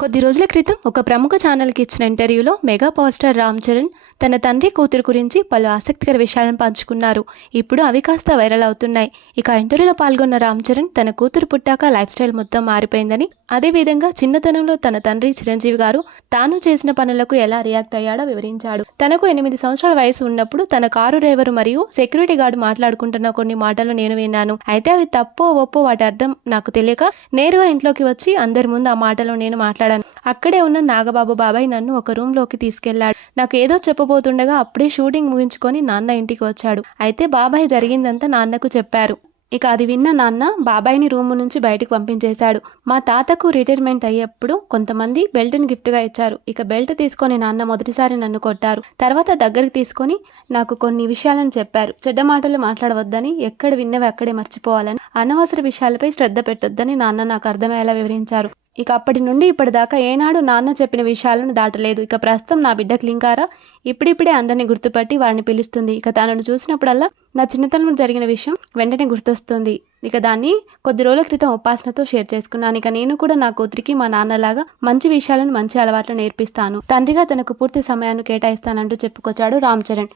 కొద్ది రోజుల క్రితం ఒక ప్రముఖ ఛానల్కి ఇచ్చిన ఇంటర్వ్యూలో mega power star Ram Charan తన తండ్రి కూతురు గురించి పలు ఆసక్తికర విషయాలను పంచుకున్నారు. ఇప్పుడు అవి కాస్త వైరల్ అవుతున్నాయి. ఇక ఇంటర్వ్యూలో పాల్గొన్న రామ్ చరణ్ తన కూతురు పుట్టాక లైఫ్ స్టైల్ మొత్తం మారిపోయిందని, అదేవిధంగా చిన్నతనంలో తన తండ్రి చిరంజీవి గారు తాను చేసిన పనులకు ఎలా రియాక్ట్ అయ్యాడో వివరించాడు. తనకు 8 సంవత్సరాల వయసు ఉన్నప్పుడు తన కారు డ్రైవర్ మరియు సెక్యూరిటీ గార్డు మాట్లాడుకుంటున్న కొన్ని మాటలు నేను విన్నాను. అయితే అవి తప్పో ఒప్పో వాటి అర్థం నాకు తెలియక నేరుగా ఇంట్లోకి వచ్చి అందరి ముందు ఆ మాటలు నేను మాట్లాడాను. అక్కడే ఉన్న నాగబాబు బాబాయ్ నన్ను ఒక రూమ్ లోకి తీసుకెళ్లాడు. నాకు ఏదో చెప్పబోతుండగా అప్పుడే షూటింగ్ ముగించుకొని నాన్న ఇంటికి వచ్చాడు. అయితే బాబాయ్ జరిగిందంతా నాన్నకు చెప్పారు. ఇక అది విన్న నాన్న బాబాయ్ని రూము నుంచి బయటకు పంపించేశాడు. మా తాతకు రిటైర్మెంట్ అయ్యేప్పుడు కొంతమంది బెల్ట్ని గిఫ్ట్గా ఇచ్చారు. ఇక బెల్ట్ తీసుకొని నాన్న మొదటిసారి నన్ను కొట్టారు. తర్వాత దగ్గరికి తీసుకొని నాకు కొన్ని విషయాలను చెప్పారు. చెడ్డ మాటలు మాట్లాడవద్దని, ఎక్కడ విన్నవి అక్కడే మర్చిపోవాలని, అనవసర విషయాలపై శ్రద్ధ పెట్టొద్దని నాన్న నాకు అర్థమయ్యేలా వివరించారు. ఇక అప్పటి నుండి ఇప్పటిదాకా ఏనాడు నాన్న చెప్పిన విషయాలను దాటలేదు. ఇక ప్రస్తుతం నా బిడ్డ క్లింకారా ఇప్పుడిప్పుడే అందరినీ గుర్తుపట్టి వారిని పిలుస్తుంది. ఇక తనను చూసినప్పుడల్లా నా చిన్నతనంలో జరిగిన విషయం వెంటనే గుర్తొస్తుంది. ఇక దాన్ని కొద్ది రోజుల క్రితం ఉపాసనతో షేర్ చేసుకున్నాను. ఇక నేను కూడా నా కూతురికి మా నాన్నలాగా మంచి విషయాలను, మంచి అలవాట్లు నేర్పిస్తాను. తండ్రిగా తనకు పూర్తి సమయాన్ని కేటాయిస్తానంటూ చెప్పుకొచ్చాడు రామ్ చరణ్.